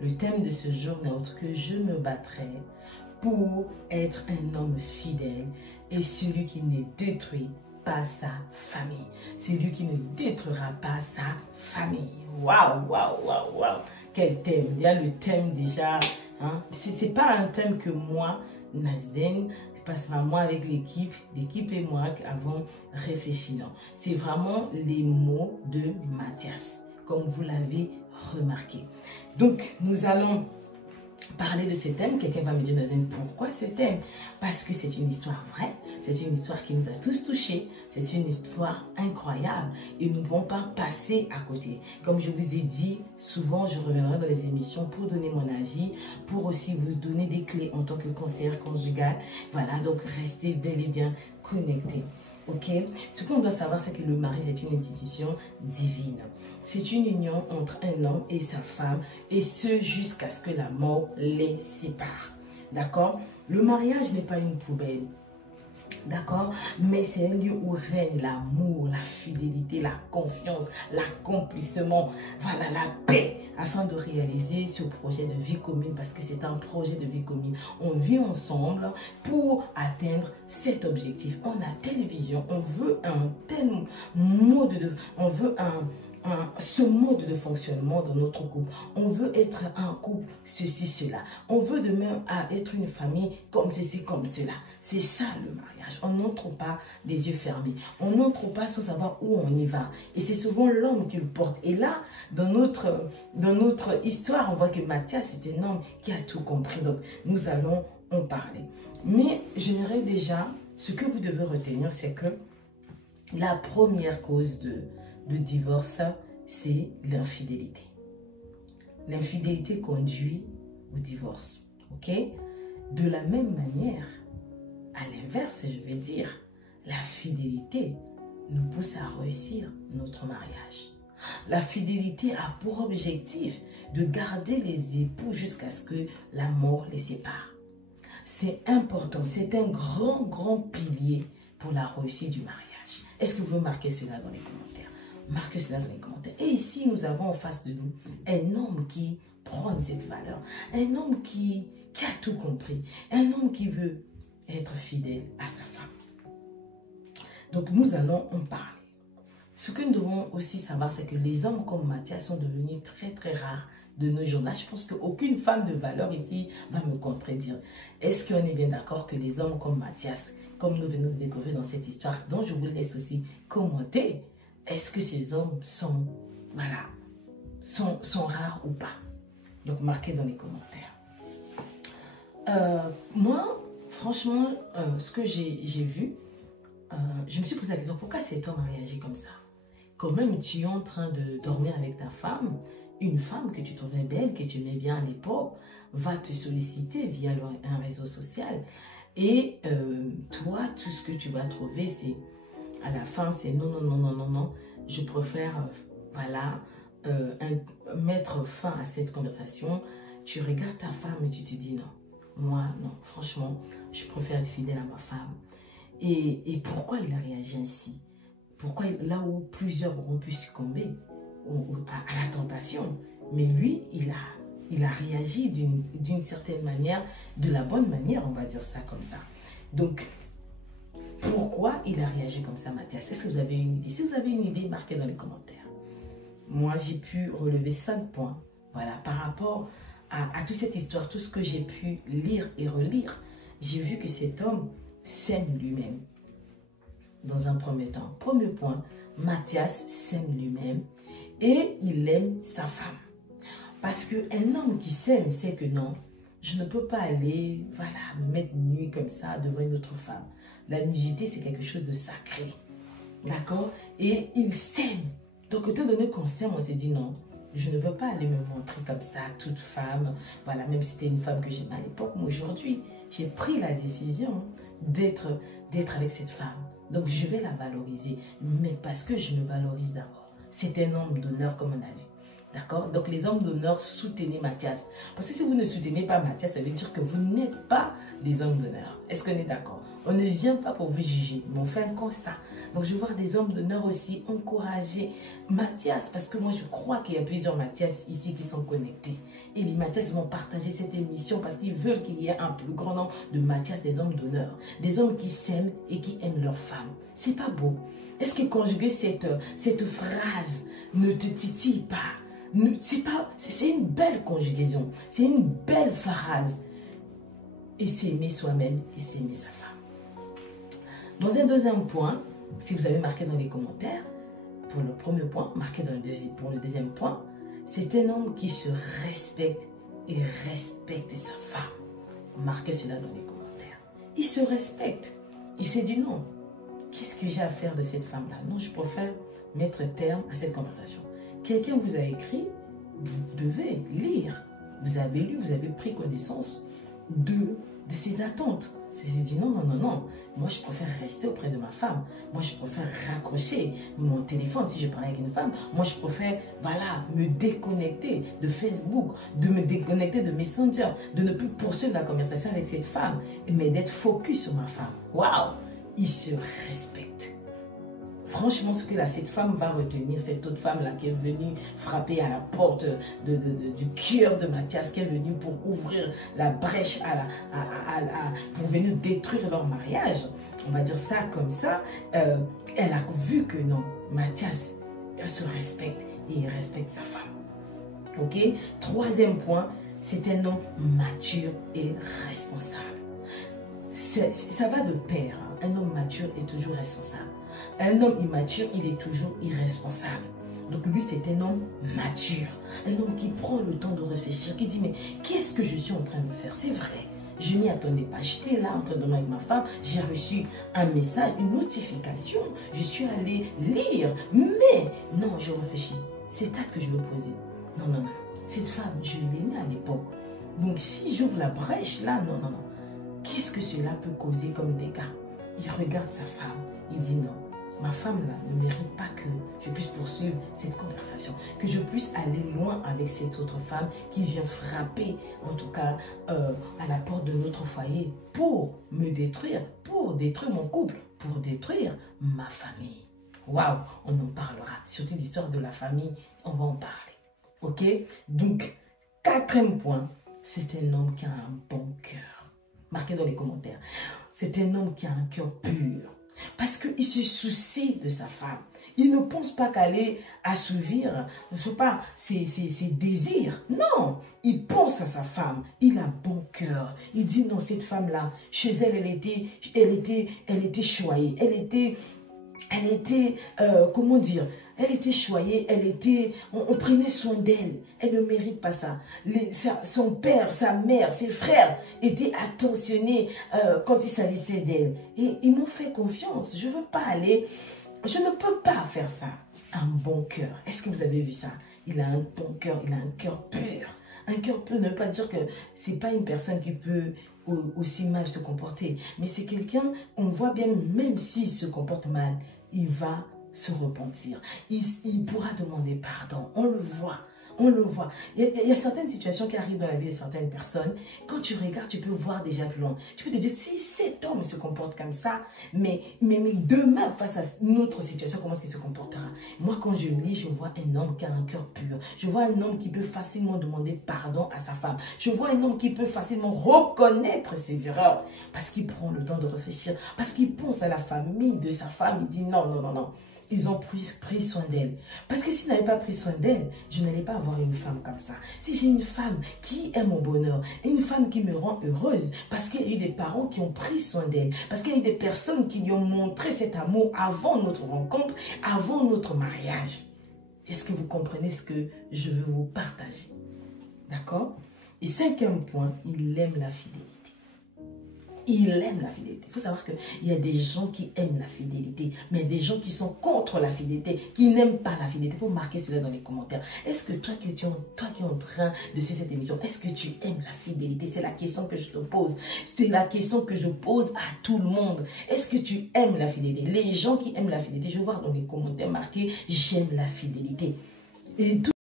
Le thème de ce jour n'est autre que je me battrai pour être un homme fidèle et celui qui ne détruit pas sa famille. Celui qui ne détruira pas sa famille. Waouh, waouh, waouh, waouh. Quel thème. Il y a le thème déjà. Hein. C'est pas un thème que moi, Nazden, parce que moi avec l'équipe et moi avons réfléchi. Non. C'est vraiment les mots de Mathias, comme vous l'avez remarqué. Donc, nous allons parler de ce thème. Quelqu'un va me dire, Nazden, pourquoi ce thème? Parce que c'est une histoire vraie, c'est une histoire qui nous a tous touchés, c'est une histoire incroyable et nous ne pouvons pas passer à côté. Comme je vous ai dit, souvent je reviendrai dans les émissions pour donner mon avis, pour aussi vous donner des clés en tant que conseillère conjugale. Voilà, donc restez bel et bien connectés. Ok, ce qu'on doit savoir, c'est que le mariage est une institution divine. C'est une union entre un homme et sa femme, et ce jusqu'à ce que la mort les sépare. D'accord? Le mariage n'est pas une poubelle. D'accord? Mais c'est un lieu où règne l'amour, la fidélité, la confiance, l'accomplissement, voilà, la paix, afin de réaliser ce projet de vie commune, parce que c'est un projet de vie commune. On vit ensemble pour atteindre cet objectif. On a telle vision, on veut un tel mode de... On veut ce mode de fonctionnement dans notre couple. On veut être un couple, ceci, cela. On veut demain être une famille comme ceci, comme cela. C'est ça le mariage. On n'entre pas les yeux fermés. On n'entre pas sans savoir où on y va. Et c'est souvent l'homme qui le porte. Et là, dans notre histoire, on voit que Mathias est un homme qui a tout compris. Donc, nous allons en parler. Mais j'aimerais déjà, ce que vous devez retenir, c'est que la première cause de divorce, c'est l'infidélité. L'infidélité conduit au divorce. Ok? De la même manière, à l'inverse, je vais dire, la fidélité nous pousse à réussir notre mariage. La fidélité a pour objectif de garder les époux jusqu'à ce que la mort les sépare. C'est important, c'est un grand pilier pour la réussite du mariage. Est-ce que vous pouvez marquer cela dans les commentaires? Marquez cela dans les commentaires. Et ici, nous avons en face de nous un homme qui prône cette valeur. Un homme qui a tout compris. Un homme qui veut être fidèle à sa femme. Donc, nous allons en parler. Ce que nous devons aussi savoir, c'est que les hommes comme Mathias sont devenus très rares de nos jours. Là, je pense qu'aucune femme de valeur ici va me contredire. Est-ce qu'on est bien d'accord que les hommes comme Mathias, comme nous venons de découvrir dans cette histoire, dont je vous laisse aussi commenter, est-ce que ces hommes sont, voilà, sont rares ou pas? Donc, marquez dans les commentaires. Moi, franchement, ce que j'ai vu, je me suis posé la question, pourquoi cet homme a réagi comme ça? Quand même, tu es en train de dormir avec ta femme, une femme que tu trouvais belle, que tu aimais bien à l'époque, va te solliciter via un réseau social. Et toi, tout ce que tu vas trouver, c'est... À la fin, c'est non, je préfère, voilà, mettre fin à cette conversation. Tu regardes ta femme et tu te dis non, moi, non, franchement, je préfère être fidèle à ma femme. Et pourquoi il a réagi ainsi? Pourquoi, là où plusieurs auront pu succomber à la tentation, mais lui, il a réagi d'une certaine manière, de la bonne manière, on va dire ça comme ça. Donc, pourquoi il a réagi comme ça, Mathias? Est-ce que vous avez une idée? Si vous avez une idée, marquez dans les commentaires. Moi, j'ai pu relever 5 points. Voilà, par rapport à toute cette histoire, tout ce que j'ai pu lire et relire, j'ai vu que cet homme s'aime lui-même. Dans un premier temps. Premier point, Mathias s'aime lui-même et il aime sa femme. Parce qu'un homme qui s'aime sait que non, je ne peux pas aller, voilà, me mettre nu comme ça devant une autre femme. La nudité, c'est quelque chose de sacré. D'accord? Et il s'aime. Donc, étant donné qu'on s'aime, on s'est dit non, je ne veux pas aller me montrer comme ça, toute femme. Voilà, même si c'était une femme que j'aimais à l'époque, mais aujourd'hui, j'ai pris la décision d'être avec cette femme. Donc, je vais la valoriser. Mais parce que je me valorise d'abord. C'est un homme d'honneur, comme on a vu. D'accord? Donc, les hommes d'honneur, soutenez Mathias. Parce que si vous ne soutenez pas Mathias, ça veut dire que vous n'êtes pas des hommes d'honneur. Est-ce qu'on est d'accord? On ne vient pas pour vous juger, mais on fait un constat. Donc, je veux voir des hommes d'honneur aussi encourager Mathias, parce que moi, je crois qu'il y a plusieurs Mathias ici qui sont connectés. Et les Mathias vont partager cette émission parce qu'ils veulent qu'il y ait un plus grand nombre de Mathias, des hommes d'honneur, des hommes qui s'aiment et qui aiment leurs femmes. C'est pas beau? Est-ce que conjuguer cette phrase ne te titille pas? C'est une belle conjugaison, c'est une belle phrase. Et c'est aimer soi-même et c'est aimer sa femme. Dans un deuxième point, si vous avez marqué dans les commentaires, pour le premier point, marqué pour le deuxième point, c'est un homme qui se respecte et respecte sa femme. Marquez cela dans les commentaires. Il se respecte. Il s'est dit non. Qu'est-ce que j'ai à faire de cette femme-là? Non, je préfère mettre terme à cette conversation. Quelqu'un vous a écrit, vous devez lire. Vous avez lu, vous avez pris connaissance de ses attentes. Il s'est dit non, non, non, non. Moi, je préfère rester auprès de ma femme. Moi, je préfère raccrocher mon téléphone si je parle avec une femme. Moi, je préfère, voilà, me déconnecter de Facebook, de me déconnecter de Messenger, de ne plus poursuivre la conversation avec cette femme, mais d'être focus sur ma femme. Waouh! Il se respecte. Franchement, ce que cette femme va retenir, cette autre femme-là qui est venue frapper à la porte du cœur de Mathias, qui est venue pour ouvrir la brèche pour venir détruire leur mariage, on va dire ça comme ça, elle a vu que non, Mathias, elle se respecte et il respecte sa femme. Ok? Troisième point, c'est un homme mature et responsable. Ça va de pair. Hein? Un homme mature est toujours responsable. Un homme immature, il est toujours irresponsable. Donc lui, c'est un homme mature. Un homme qui prend le temps de réfléchir, qui dit, mais qu'est-ce que je suis en train de faire? C'est vrai, je m'y attendais pas. J'étais là en train de dormir avec ma femme, j'ai reçu un message, une notification. Je suis allée lire, mais non, je réfléchis. C'est acte que je veux poser. Non, non, non. Cette femme, je l'aimais à l'époque. Donc si j'ouvre la brèche là, non, non, non. Qu'est-ce que cela peut causer comme dégâts? Il regarde sa femme, il dit non, ma femme là ne mérite pas que je puisse poursuivre cette conversation, que je puisse aller loin avec cette autre femme qui vient frapper, en tout cas à la porte de notre foyer pour me détruire, pour détruire mon couple, pour détruire ma famille. Waouh, on en parlera, surtout l'histoire de la famille, on va en parler. Ok? Donc, quatrième point, c'est un homme qui a un bon cœur. Marquez dans les commentaires. C'est un homme qui a un cœur pur. Parce qu'il se soucie de sa femme. Il ne pense pas qu'aller assouvir, je sais pas, ses désirs. Non, il pense à sa femme. Il a bon cœur. Il dit non, cette femme-là, chez elle, elle était choyée. Elle était, comment dire, elle était choyée, on prenait soin d'elle. Elle ne mérite pas ça. Son père, sa mère, ses frères étaient attentionnés quand il s'agissait d'elle. Et ils m'ont fait confiance. Je ne veux pas aller, je ne peux pas faire ça. Un bon cœur. Est-ce que vous avez vu ça? Il a un bon cœur, il a un cœur pur. Un cœur pur ne veut pas dire que ce n'est pas une personne qui peut aussi mal se comporter. Mais c'est quelqu'un, on voit bien, même s'il se comporte mal, il va se repentir. Il pourra demander pardon. On le voit. On le voit. Il y a certaines situations qui arrivent dans la vie de certaines personnes. Quand tu regardes, tu peux voir déjà plus loin. Tu peux te dire, si cet homme se comporte comme ça, mais demain, face à une autre situation, comment est-ce qu'il se comportera? Moi, quand je lis, je vois un homme qui a un cœur pur. Je vois un homme qui peut facilement demander pardon à sa femme. Je vois un homme qui peut facilement reconnaître ses erreurs parce qu'il prend le temps de réfléchir, parce qu'il pense à la famille de sa femme. Il dit non, non, non, non. Ils ont pris soin d'elle. Parce que s'ils n'avaient pas pris soin d'elle, je n'allais pas avoir une femme comme ça. Si j'ai une femme qui aime mon bonheur, une femme qui me rend heureuse, parce qu'il y a eu des parents qui ont pris soin d'elle, parce qu'il y a eu des personnes qui lui ont montré cet amour avant notre rencontre, avant notre mariage. Est-ce que vous comprenez ce que je veux vous partager? D'accord? Et cinquième point, il aime la fidélité. Il aime la fidélité. Il faut savoir qu'il y a des gens qui aiment la fidélité, mais il y a des gens qui sont contre la fidélité, qui n'aiment pas la fidélité. Il faut marquer cela dans les commentaires. Est-ce que toi qui es en train de suivre cette émission, est-ce que tu aimes la fidélité? C'est la question que je te pose. C'est la question que je pose à tout le monde. Est-ce que tu aimes la fidélité? Les gens qui aiment la fidélité, je vois dans les commentaires marqués « J'aime la fidélité ». Et tout